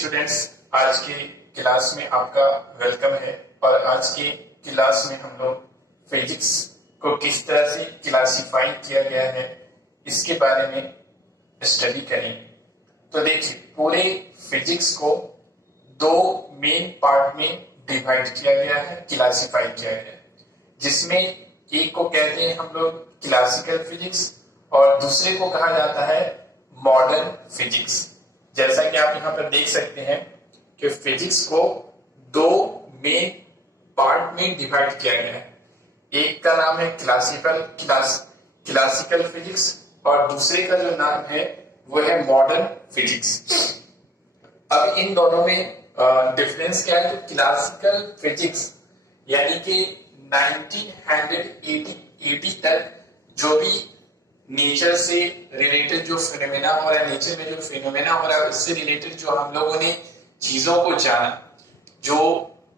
Students, आज की class में आपका वेलकम है। और आज की क्लास में हम लोग फिजिक्स को किस तरह से क्लासिफाई किया गया है इसके बारे में स्टडी करेंगे। तो देखिए, पूरे फिजिक्स को दो मेन पार्ट में डिवाइड किया गया है, क्लासिफाई किया गया है, जिसमें एक को कहते हैं हम लोग क्लासिकल फिजिक्स और दूसरे को कहा जाता है मॉडर्न फिजिक्स। जैसा कि आप यहाँ पर देख सकते हैं कि फिजिक्स को दो मेन पार्ट में डिवाइड किया गया है। एक का नाम है क्लासिकल फिजिक्स और दूसरे का जो नाम है वो है मॉडर्न फिजिक्स। अब इन दोनों में डिफरेंस क्या है? तो क्लासिकल फिजिक्स यानी कि 1980 तक जो भी नेचर से रिलेटेड जो फिनोमेना हो रहा है, नेचर में जो फिनोमेना हो रहा है उससे रिलेटेड जो हम लोगों ने चीजों को जाना, जो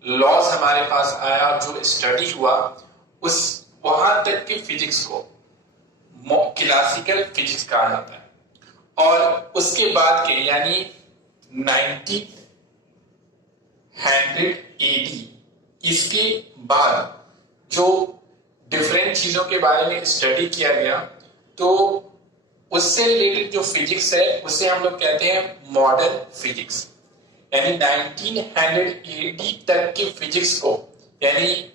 लॉज हमारे पास आया, जो स्टडी हुआ, उस वहां तक की फिजिक्स को क्लासिकल फिजिक्स कहा जाता है। और उसके बाद के यानी 1980 इसके बाद जो डिफरेंट चीजों के बारे में स्टडी किया गया, तो उससे रिलेटेड जो फिजिक्स है उसे हम लोग कहते हैं मॉडर्न फिजिक्स। यानी 1980 तक की फिजिक्स को, यानी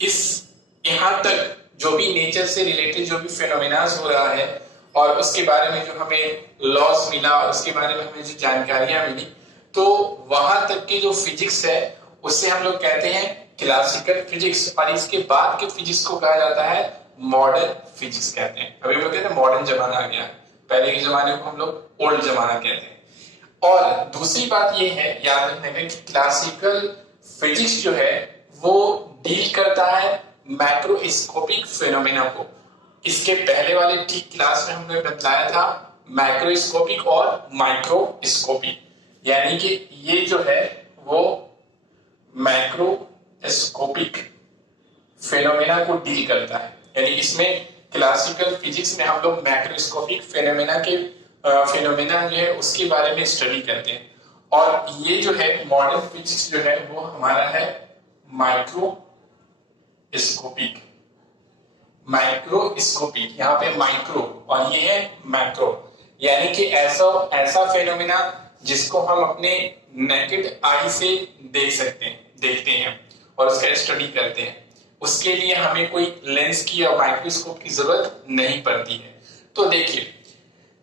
इस यहां तक जो भी नेचर से रिलेटेड जो भी फिनोमेनास हो रहा है और उसके बारे में जो हमें लॉस मिला और उसके बारे में हमें जो जानकारियां मिली, तो वहां तक की जो फिजिक्स है उससे हम लोग कहते हैं क्लासिकल फिजिक्स। और इसके बाद के फिजिक्स को कहा जाता है मॉडर्न फिजिक्स कहते हैं। अभी हम लोग कहते हैं मॉडर्न जमाना आ गया, पहले के जमाने को हम लोग ओल्ड जमाना कहते हैं। और दूसरी बात ये है, याद रखने का, कि क्लासिकल फिजिक्स जो है वो डील करता है मैक्रोस्कोपिक फिनोमेना को। इसके पहले वाले ठीक क्लास में हमने बताया था मैक्रोस्कोपिक और माइक्रोस्कोपिक, यानी कि ये जो है वो मैक्रोस्कोपिक फिनोमेना को डील करता है। यानी इसमें क्लासिकल फिजिक्स में हम लोग मैक्रोस्कोपिक फिनोमेना जो है उसके बारे में स्टडी करते हैं। और ये जो है मॉडर्न फिजिक्स जो है वो हमारा है माइक्रोस्कोपिक। यहाँ पे माइक्रो और ये है मैक्रो, यानी कि ऐसा फिनोमेना जिसको हम अपने नेकेड आई से देखते हैं और उसका स्टडी करते हैं। उसके लिए हमें कोई लेंस की या माइक्रोस्कोप की जरूरत नहीं पड़ती है। तो देखिए,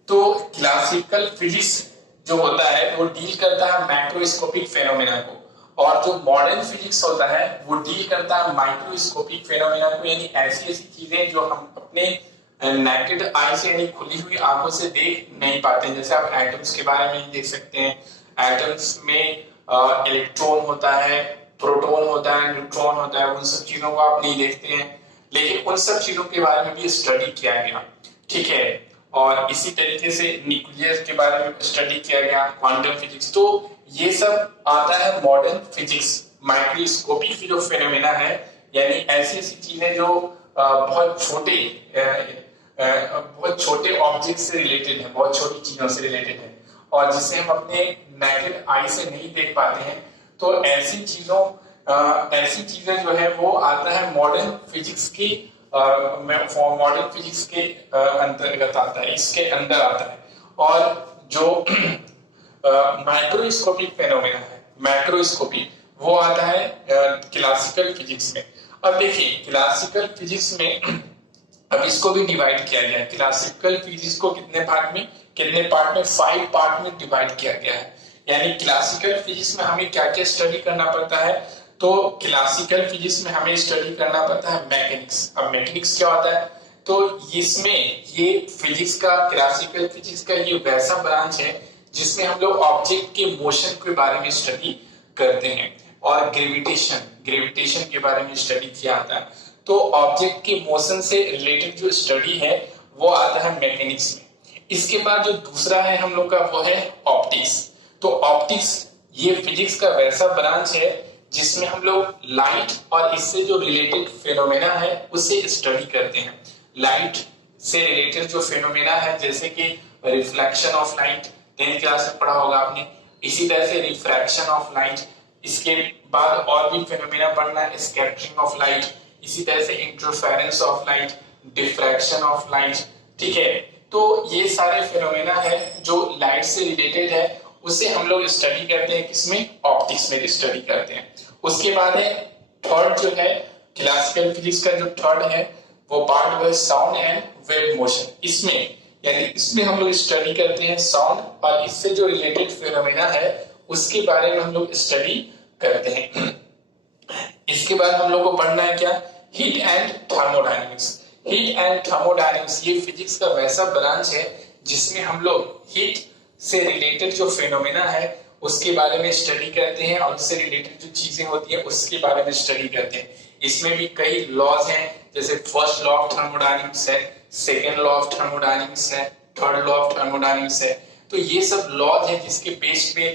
तो क्लासिकल फिजिक्स जो होता है वो डील करता है मैक्रोस्कोपिक फेनोमेना को, और जो मॉडर्न फिजिक्स होता है वो डील करता है माइक्रोस्कोपिक फेनोमेना को। यानी ऐसी चीजें जो हम अपने नेकेड आई से यानी खुली हुई आंखों से देख नहीं पाते। जैसे आप एटम्स के बारे में देख सकते हैं, एटम्स में इलेक्ट्रॉन होता है, प्रोटॉन होता है, न्यूट्रॉन होता है, उन सब चीजों को आप नहीं देखते हैं, लेकिन उन सब चीजों के बारे में भी स्टडी किया गया, ठीक है। और इसी तरीके से न्यूक्लियस के बारे में स्टडी किया गया, क्वांटम फिजिक्स। तो ये सब आता है मॉडर्न फिजिक्स। माइक्रोस्कोपिक जो फिनोमेना है, यानी ऐसी चीजें जो बहुत छोटे ऑब्जेक्ट से रिलेटेड है, बहुत छोटी चीजों से रिलेटेड है और जिसे हम अपने नेकेड आई से नहीं देख पाते हैं। तो ऐसी चीजें जो है वो आता है मॉडर्न फिजिक्स के अंतर्गत आता है, इसके अंदर आता है। और जो माइक्रोस्कोपिक फेनोमेना है, मैक्रोस्कोपिक, वो आता है क्लासिकल फिजिक्स में। अब देखिए, क्लासिकल फिजिक्स में अब इसको भी डिवाइड किया गया है। क्लासिकल फिजिक्स को कितने पार्ट में 5 पार्ट में डिवाइड किया गया है। यानी क्लासिकल फिजिक्स में हमें क्या क्या स्टडी करना पड़ता है? तो क्लासिकल फिजिक्स में हमें स्टडी करना पड़ता है मैकेनिक्स। अब मैकेनिक्स क्या होता है? तो इसमें ये फिजिक्स का, क्लासिकल फिजिक्स का ये वैसा ब्रांच है जिसमें हम लोग ऑब्जेक्ट के मोशन के बारे में स्टडी करते हैं और ग्रेविटेशन के बारे में स्टडी किया जाता है। तो ऑब्जेक्ट के मोशन से रिलेटेड जो स्टडी है वो आता है मैकेनिक्स में। इसके बाद जो दूसरा है हम लोग का वो है ऑप्टिक्स। तो ऑप्टिक्स ये फिजिक्स का वैसा ब्रांच है जिसमें हम लोग लाइट और इससे जो रिलेटेड फेनोमेना है उसे स्टडी करते हैं। लाइट से रिलेटेड जो फेनोमेना है, जैसे कि reflection of light, 10th class में पढ़ा होगा आपने, इसी तरह से रिफ्रैक्शन ऑफ लाइट, इसके बाद और भी फिनोमेना पढ़ना है, स्कैटरिंग ऑफ लाइट, इसी तरह से interference of light, diffraction of light. ठीक है, तो ये सारे फिनोमेना है जो लाइट से रिलेटेड है, उसे हम लोग स्टडी करते हैं किसमें, ऑप्टिक्स में स्टडी करते हैं। उसके बाद है थर्ड जो है क्लासिकल फिजिक्स का जो थर्ड है वो पार्ट है साउंड एंड वेव मोशन। इसमें यानी इसमें हम लोग स्टडी करते हैं साउंड और इससे जो रिलेटेड फिनोमेना है उसके बारे में हम लोग स्टडी करते हैं। इसके बाद हम लोग को पढ़ना है क्या, heat and thermodynamics. Heat and thermodynamics ये फिजिक्स का वैसा ब्रांच है जिसमें हम लोग हीट से रिलेटेड जो फिनोमेना है उसके बारे में स्टडी करते हैं और उससे रिलेटेड जो चीजें होती है उसके बारे में स्टडी करते हैं। इसमें भी कई लॉज हैं, जैसे फर्स्ट लॉ ऑफ थर्मोडायनेमिक्स है, सेकेंड लॉ ऑफ थर्मोडायनेमिक्स है, थर्ड लॉ ऑफ थर्मोडायनेमिक्स है। तो ये सब लॉज है जिसके बेस पे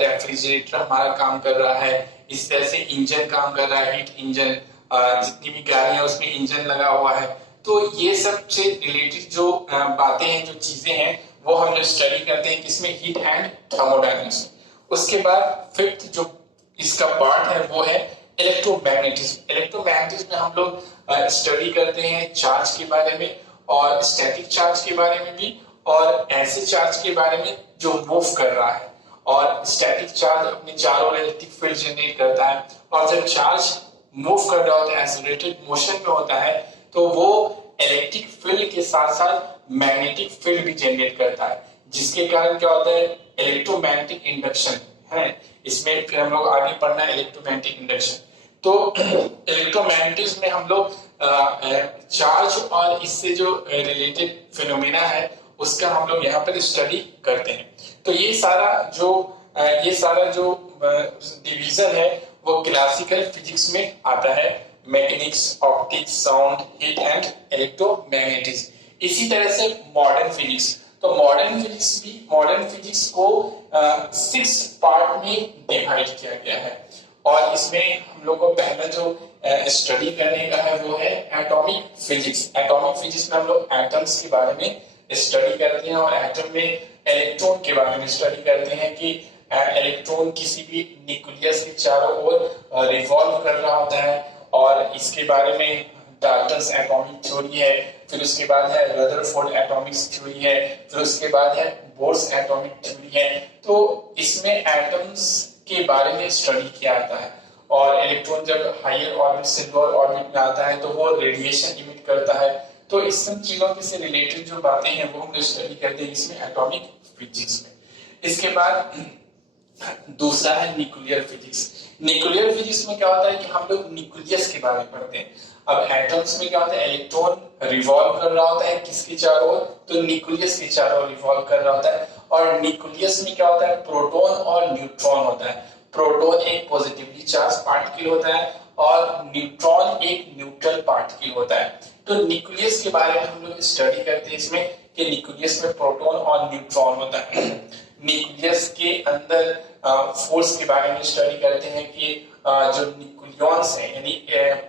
रेफ्रिजरेटर हमारा काम कर रहा है, इस तरह से इंजन काम कर रहा है, हीट इंजन, जितनी भी गाड़ियां उसमें इंजन लगा हुआ है। तो ये सब से रिलेटेड जो बातें हैं, जो चीजें हैं, वो हम लोग स्टडी करते हैं किसमें, हीट एंड थर्मोडायनेमिक्स। उसके बाद फिफ्थ जो इसका पार्ट है वो है इलेक्ट्रोमैग्नेटिज्म। इलेक्ट्रोमैग्नेटिज्म में हम लोग स्टडी करते हैं चार्ज के बारे में और स्टैटिक चार्ज के बारे में भी, और ऐसे चार्ज के बारे में जो मूव कर रहा है। और स्टैटिक चार्ज अपने चारों इलेक्ट्रिक फील्ड जनरेट करता है, और जब चार्ज मूव कर रहा होता है, एक्सेलरेटेड मोशन में होता है, तो वो इलेक्ट्रिक फील्ड के साथ साथ मैग्नेटिक फील्ड भी जनरेट करता है, जिसके कारण क्या होता है, इलेक्ट्रोमैग्नेटिक इंडक्शन है। इसमें फिर हम लोग आगे पढ़ना है इलेक्ट्रोमैग्नेटिक इंडक्शन। तो इलेक्ट्रोमैग्नेटिज्म में हम लोग चार्ज और इससे जो रिलेटेड फिनोमेना है उसका हम लोग यहाँ पर स्टडी करते हैं। तो ये सारा जो डिवीजन है वो क्लासिकल फिजिक्स में आता है, mechanics, optics, sound, heat and electromagnetism. इसी तरह से मॉडर्न फिजिक्स, तो मॉडर्न फिजिक्स को 6 पार्ट में डिवाइड किया गया है, और इसमें हम लोग को पहला जो स्टडी करने का है वो है एटॉमिक फिजिक्स। एटॉमिक फिजिक्स में हम लोग एटम्स के बारे में स्टडी करते हैं और एटम में इलेक्ट्रॉन के बारे में स्टडी करते हैं कि इलेक्ट्रॉन किसी भी न्यूक्लियस के चारों ओर रिवॉल्व कर रहा होता है, और इसके बारे में डाल्टन्स एटॉमिक थ्योरी है, फिर उसके बाद है रदरफोर्ड एटॉमिक थ्योरी है, फिर उसके बाद है बोर्स एटॉमिक थ्योरी है। तो इसमें एटम्स के बारे में स्टडी किया जाता है, और इलेक्ट्रॉन जब हायर ऑर्बिट से लोअर ऑर्बिट में आता है तो वो रेडिएशन इमिट करता है। तो इस सब चीजों के से रिलेटेड जो बातें हैं वो हम स्टडी करते हैं इसमें एटॉमिक फिजिक्स में। इसके बाद दूसरा है न्यूक्लियर फिजिक्स। न्यूक्लियर फिजिक्स में क्या होता है कि हम लोग न्यूक्लियस के बारे में पढ़ते हैं। अब एटम्स में क्या होता है, इलेक्ट्रॉन रिवॉल्व कर रहा होता है किसके चारों ओर, तो न्यूक्लियस के चारों ओर रिवॉल्व कर रहा होता है, और न्यूक्लियस में क्या होता है, प्रोटॉन और न्यूट्रॉन होता है। प्रोटॉन एक पॉजिटिवली चार्ज पार्टिकल होता है और न्यूट्रॉन एक न्यूट्रल पार्टिकल होता है। तो न्यूक्लियस के बारे में हम लोग स्टडी करते हैं इसमें कि न्यूक्लियस में प्रोटॉन और न्यूट्रॉन होता है। न्यूक्लियस के अंदर फोर्स के बारे में स्टडी करते हैं कि जो न्यूक्लियॉन्स है, यानी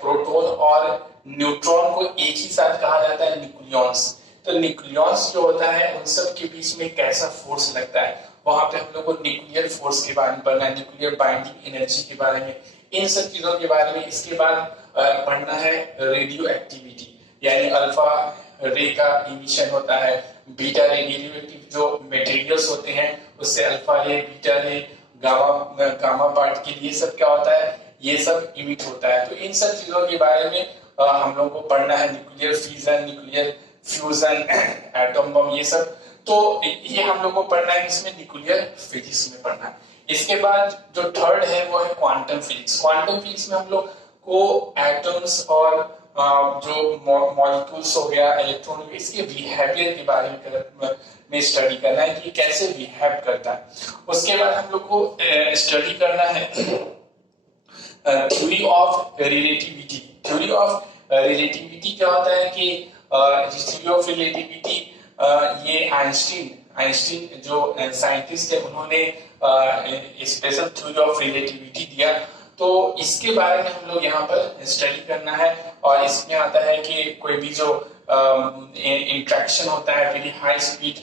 प्रोटॉन और न्यूट्रॉन को एक ही साथ कहा जाता है न्यूक्लियॉन्स। तो न्यूक्लियॉन्स जो होता है उन सब के बीच में कैसा फोर्स लगता है, वहां पे हम लोग को न्यूक्लियर फोर्स के बारे में पढ़ना है, न्यूक्लियर बाइंडिंग एनर्जी के बारे में, इन सब चीजों के बारे में। इसके बाद पढ़ना है रेडियो एक्टिविटी, यानी अल्फा रे का इमिशन होता है, बीटा रे, रेडियोएक्टिव जो मटेरियल्स होते हैं उससे अल्फा रे, बीटा रे, गामा पार्टिकल, ये सब क्या होता है, ये सब इमिट होता है। तो इन सब चीजों के बारे में हम लोग को पढ़ना है, nuclear fission, nuclear fusion, atom bomb, ये सब। तो ये हम लोग को पढ़ना है इसमें न्यूक्लियर फिजिक्स में पढ़ना है। इसके बाद जो थर्ड है वो है क्वांटम फिजिक्स। क्वांटम फिजिक्स में हम लोग को एटम्स और जो मॉलिक्यूल्स हो गया, इलेक्ट्रॉन, इसके बिहेवियर के बारे में स्टडी करना है कि कैसे बिहेव करता है। उसके बाद हम लोग को स्टडी करना है theory of relativity. Theory of relativity क्या होता है कि थ्योरी ऑफ रिलेटिविटी ये आइंस्टीन जो साइंटिस्ट है उन्होंने स्पेशल थ्योरी ऑफ रिलेटिविटी दिया। तो इसके बारे में हम लोग यहाँ पर स्टडी करना है, और इसमें आता है कि कोई भी जो इंट्रैक्शन होता है वेरी हाई स्पीड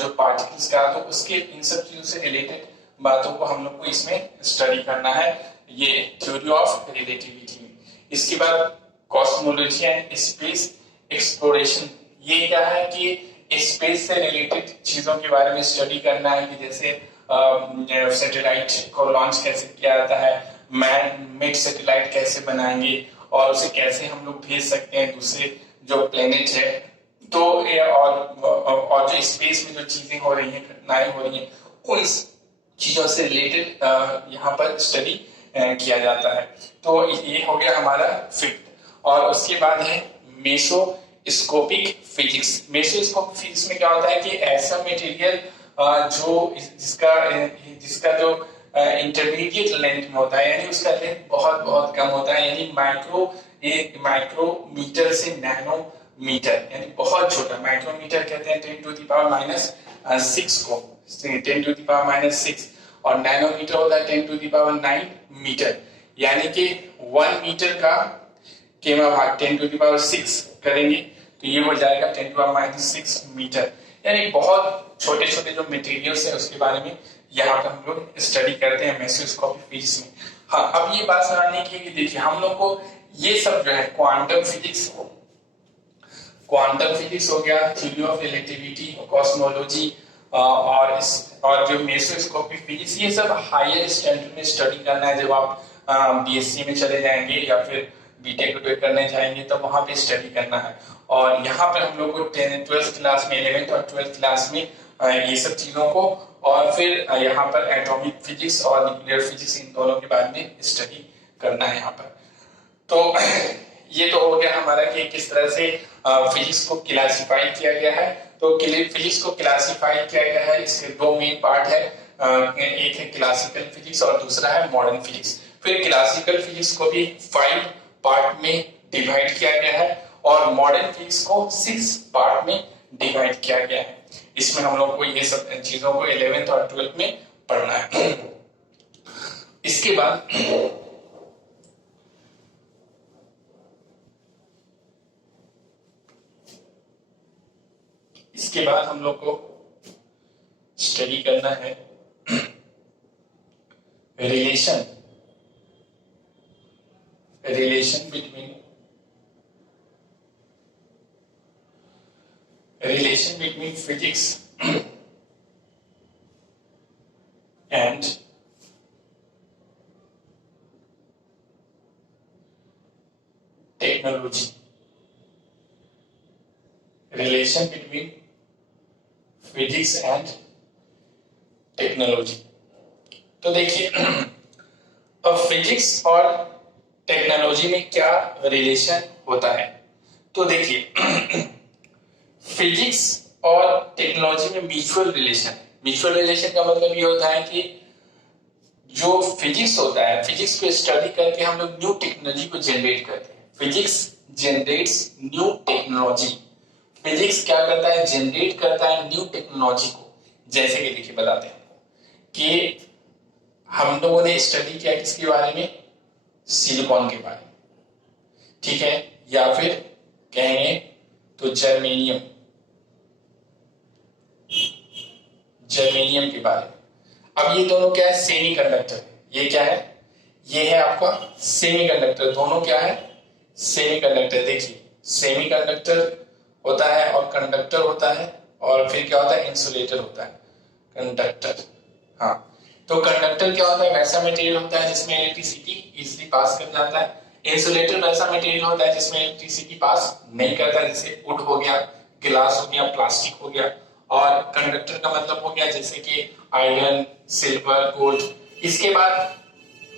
जो पार्टिकल्स का, तो उसके इन सब चीजों से रिलेटेड बातों को हम लोग को इसमें स्टडी करना है, ये थ्योरी ऑफ रिलेटिविटी में। इसके बाद कॉस्मोलॉजी एंड स्पेस एक्सप्लोरेशन, ये क्या है कि स्पेस से रिलेटेड चीजों के बारे में स्टडी करना है, कि जैसे सैटेलाइट को लॉन्च कैसे किया जाता है, मैन मेड सैटेलाइट कैसे बनाएंगे और उसे कैसे हम लोग भेज सकते हैं दूसरे जो प्लेनेट है। तो और जो स्पेस में जो चीजें हो रही हैं, घटनाएं हो रही हैं, उन चीजों से रिलेटेड यहाँ पर स्टडी किया जाता है। तो ये हो गया हमारा फिफ्थ। और उसके बाद है मेसोस्कोपिक फिजिक्स। मेसोस्कोपिक फिजिक्स में क्या होता है कि ऐसा मटेरियल जो जिसका जो इंटरमीडिएट लेंथ में होता है, यानी उसका लेंथ बहुत बहुत कम होता है, यानी माइक्रोमीटर से नैनोमीटर, यानी बहुत छोटा। माइक्रोमीटर कहते हैं 10⁻⁻6 को, 10⁻⁻6, और नैनोमीटर होता है 10⁻⁹ मीटर, यानी कि 1 मीटर का केमा भाग 10⁻6 करेंगे तो ये हो जाएगा 10⁻⁻6 मीटर, यानी बहुत छोटे छोटे जो मटेरियल्स है उसके बारे में यहाँ पर हम लोग स्टडी करते हैं मेसोस्कोपिक फिजिक्स में। हाँ, अब ये बात समझने की कि देखिए हम लोग को ये सब जो है क्वांटम फिजिक्स हो गया, थ्योरी ऑफ रिलेटिविटी, कॉस्मोलॉजी और जो मेसोस्कोपिक फिजिक्स, ये सब हायर स्टैंडर्ड में स्टडी करना है। जब आप बीएससी में चले जाएंगे या फिर बीटेक करने जाएंगे तो वहां पे स्टडी करना है। और यहाँ पर हम लोग को 12th क्लास में, 11th और 12th क्लास में ये सब चीजों को, और फिर यहाँ पर एटॉमिक फिजिक्स और न्यूक्लियर फिजिक्स, इन दोनों के बारे में स्टडी करना है यहाँ पर। तो ये तो हो गया हमारा कि किस तरह से फिजिक्स को क्लासिफाई किया गया है। तो फिजिक्स को क्लासिफाई किया गया है, इसके दो मेन पार्ट है, एक है क्लासिकल फिजिक्स और दूसरा है मॉडर्न फिजिक्स। फिर क्लासिकल फिजिक्स को भी 5 पार्ट में डिवाइड किया गया है और मॉडर्न फिजिक्स को 6 पार्ट में डिवाइड किया गया है। इसमें हम लोग को ये सब चीजों को 11th और 12th में पढ़ना है। इसके बाद हम लोग को स्टडी करना है relation between physics and technology. Relation between physics and technology. तो देखिए अब फिजिक्स और टेक्नोलॉजी में क्या रिलेशन होता है। तो देखिए फिजिक्स और टेक्नोलॉजी में म्यूचुअल रिलेशन का मतलब ये होता है कि जो फिजिक्स होता है, फिजिक्स को स्टडी करके हम लोग न्यू टेक्नोलॉजी को जनरेट करते हैं। Physics generates new technology. Physics क्या करता है, जनरेट करता है न्यू टेक्नोलॉजी को। जैसे कि देखिए बताते हैं कि हम लोगों ने स्टडी किया किसके बारे में, सिलिकॉन के बारे में, ठीक है, या फिर कहेंगे तो जर्मेनियम के बारे में। अब ये दोनों क्या है, सेमीकंडक्टर है। ये क्या है, ये है आपका सेमीकंडक्टर। दोनों क्या है, सेमीकंडक्टर। देखिए सेमीकंडक्टर होता है और कंडक्टर होता है, और फिर क्या होता है, इंसुलेटर होता है, कंडक्टर। हाँ, तो कंडक्टर क्या होता है, वैसा मटेरियल होता है जिसमें इलेक्ट्रिसिटी इजीली पास कर जाता है। इंसुलेटर वैसा मटेरियल होता है जिसमें इलेक्ट्रिसिटी पास नहीं करता, जैसे वुड हो गया, ग्लास हो गया, प्लास्टिक हो गया। और कंडक्टर का मतलब हो गया जैसे कि आयरन, सिल्वर, गोल्ड। इसके बाद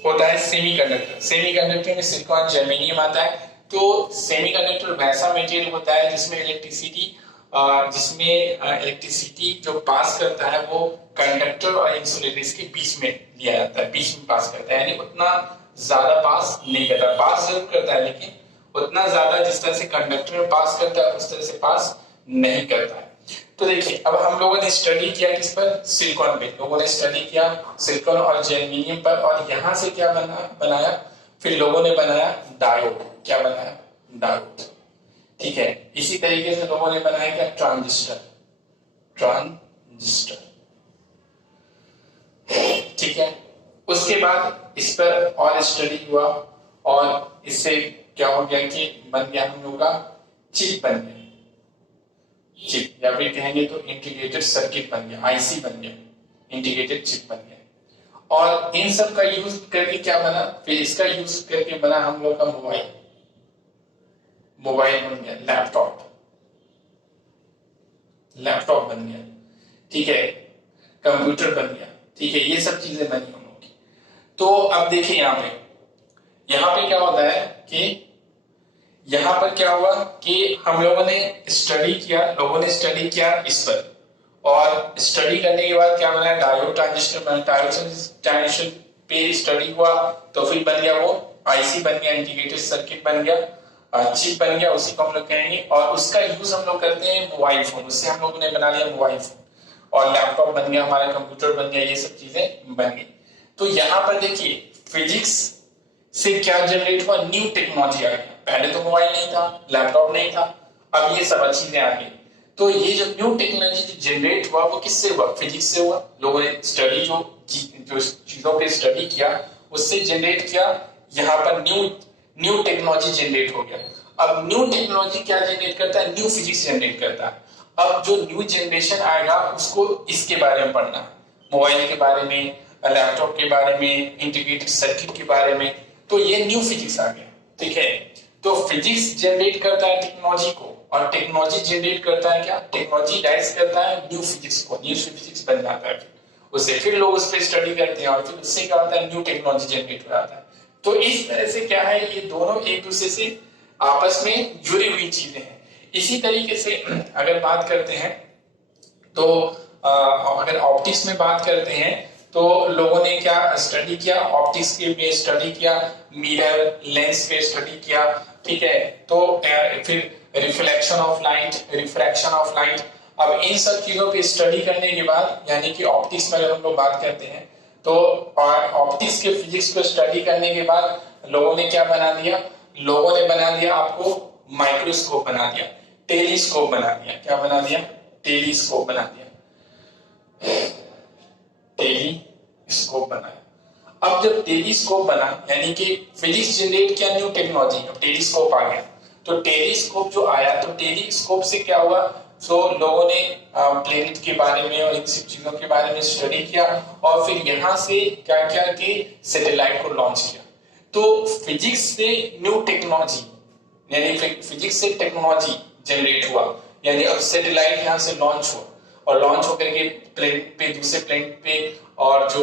होता है सेमीकंडक्टर। सेमीकंडक्टर में सिलिकॉन, जर्मेनियम आता है। तो सेमीकंडक्टर वैसा मटेरियल होता है जिसमें इलेक्ट्रिसिटी जो पास करता है वो कंडक्टर और इंसुलेटर इसके बीच में लिया जाता है, बीच में पास करता है, यानी उतना ज्यादा पास नहीं करता। पास जरूर करता है लेकिन उतना ज्यादा जिस तरह से कंडक्टर में पास करता है उस तरह से पास नहीं करता है। तो देखिए अब हम लोगों ने स्टडी किया किस पर, सिलिकॉन पे। लोगों ने स्टडी किया सिलिकॉन और जर्मेनियम पर, और यहां से क्या बनाया, फिर लोगों ने बनाया डायोड। क्या बनाया, डायोड, ठीक है। इसी तरीके से लोगों ने बनाया क्या, ट्रांजिस्टर। उसके बाद इस पर और स्टडी हुआ और इससे क्या हो गया कि बन गया हम लोग का चिप बन गया, चिप या फिर कहेंगे तो इंटीग्रेटेड सर्किट बन गया, आईसी बन गया, इंटीग्रेटेड चिप बन गया। और इन सब का यूज करके क्या बना, फिर इसका यूज करके बना हम लोग का मोबाइल, मोबाइल बन गया, लैपटॉप, लैपटॉप बन गया, ठीक है, कंप्यूटर बन गया, ठीक है, ये सब चीजें बनी हम लोग की। तो अब देखिए यहाँ पे क्या होता है कि यहाँ पर क्या हुआ कि हम लोगों ने स्टडी किया, लोगों ने स्टडी किया इस पर, और स्टडी करने के बाद क्या बना, डायोड ट्रांजिस्टर बना, डायोड ट्रांजिस्टर पे स्टडी हुआ तो फिर बन गया वो आईसी बन गया, इंटीग्रेटेड सर्किट बन गया, चिप बन गया, उसी को हम लोग कहेंगे। और उसका यूज हम लोग करते हैं मोबाइल फोन, उससे हम लोगों ने बना लिया मोबाइल फोन, और लैपटॉप बन गया, हमारा कंप्यूटर बन गया, ये सब चीजें बन गई। तो यहाँ पर देखिए फिजिक्स से क्या जनरेट हुआ, न्यू टेक्नोलॉजी आ गई। पहले तो मोबाइल नहीं था, लैपटॉप नहीं था, अब ये सब चीजें आ गई। तो ये जो न्यू टेक्नोलॉजी जनरेट हुआ वो किससे हुआ, फिजिक्स से हुआ। लोगों ने स्टडी जो चीजों पे स्टडी किया उससे जनरेट किया, यहाँ पर न्यू टेक्नोलॉजी जनरेट हो गया। अब न्यू टेक्नोलॉजी क्या जनरेट करता है, न्यू फिजिक्स जनरेट करता है। अब जो न्यू जनरेशन आएगा उसको इसके बारे में पढ़ना है, मोबाइल के बारे में, लैपटॉप के बारे में, इंटीग्रेटेड सर्किट के बारे में। तो ये न्यू फिजिक्स आ गया, ठीक है। तो फिजिक्स जनरेट करता है टेक्नोलॉजी को, और टेक्नोलॉजी जनरेट करता है क्या, टेक्नोलॉजी राइज करता है न्यू फिजिक्स को, न्यू फिजिक्स बन जाता है। उससे फिर लोग उस पर स्टडी करते हैं और फिर उससे क्या होता है, न्यू टेक्नोलॉजी जनरेट हो जाता है। तो इस तरह से क्या है, ये दोनों एक दूसरे से आपस में जुड़ी हुई चीजें हैं। इसी तरीके से अगर बात करते हैं तो अगर ऑप्टिक्स में बात करते हैं तो लोगों ने क्या स्टडी किया, ऑप्टिक्स के में स्टडी किया, मिरर लेंस पे स्टडी किया, ठीक है। तो फिर reflection of light, refraction of light. अब इन सब चीजों पे स्टडी करने के बाद, यानी कि ऑप्टिक्स में अगर हम लोग बात करते हैं तो ऑप्टिक्स के फिजिक्स को स्टडी करने के बाद लोगों ने क्या बना दिया, लोगों ने बना दिया आपको माइक्रोस्कोप बना दिया, टेलीस्कोप बना दिया। क्या बना दिया, टेलीस्कोप बना दिया, टेलीस्कोप बनाया। अब जब टेलीस्कोप बना यानी कि फिजिक्स जनरेट किया न्यू टेक्नोलॉजी, अब टेलीस्कोप आ गया। तो टेलीस्कोप जो आया तो टेलीस्कोप से क्या हुआ, सो लोगों ने प्लेनेट के बारे में और इन सब चीजों के बारे में स्टडी किया, और फिर यहाँ से क्या किया कि सैटेलाइट को लॉन्च किया। तो फिजिक्स से न्यू टेक्नोलॉजी यानी फिजिक्स से टेक्नोलॉजी जनरेट हुआ, यानी अब सैटेलाइट यहाँ से लॉन्च हुआ, और लॉन्च होकर के प्लेनेट पे, दूसरे प्लेनेट पे और जो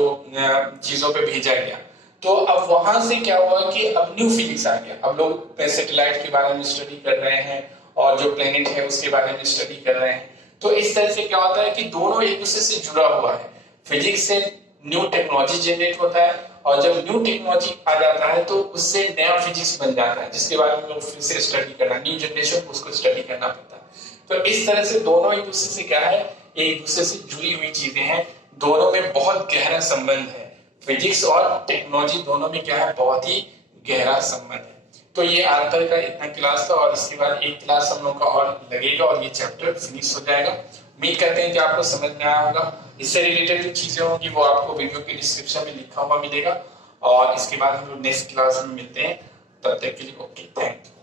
चीजों पे भेजा गया। तो अब वहां से क्या हुआ कि अब न्यू फिजिक्स आ गया। अब लोग सैटेलाइट के बारे में स्टडी कर रहे हैं और जो प्लेनेट है उसके बारे में स्टडी कर रहे हैं। तो इस तरह से क्या होता है कि दोनों एक दूसरे से जुड़ा हुआ है। फिजिक्स से न्यू टेक्नोलॉजी जनरेट होता है, और जब न्यू टेक्नोलॉजी आ जाता है तो उससे नया फिजिक्स बन जाता है, जिसके बारे में लोग फिर से स्टडी करना, न्यू जनरेशन को उसको स्टडी करना पड़ता है। तो इस तरह से दोनों एक दूसरे से क्या है, एक दूसरे से जुड़ी हुई चीजें हैं, दोनों में बहुत गहरा संबंध है। फिजिक्स और टेक्नोलॉजी दोनों में क्या है, बहुत ही गहरा संबंध है। तो ये आज तक का इतना क्लास था, और इसके बाद एक क्लास हम लोग का और लगेगा और ये चैप्टर फिनिश हो जाएगा। उम्मीद करते हैं कि आपको समझ में आया होगा। इससे रिलेटेड जो चीजें होंगी वो आपको वीडियो के डिस्क्रिप्शन में लिखा हुआ मिलेगा, और इसके बाद हम लोग नेक्स्ट क्लास में मिलते हैं। तब तक के लिए ओके, थैंक यू।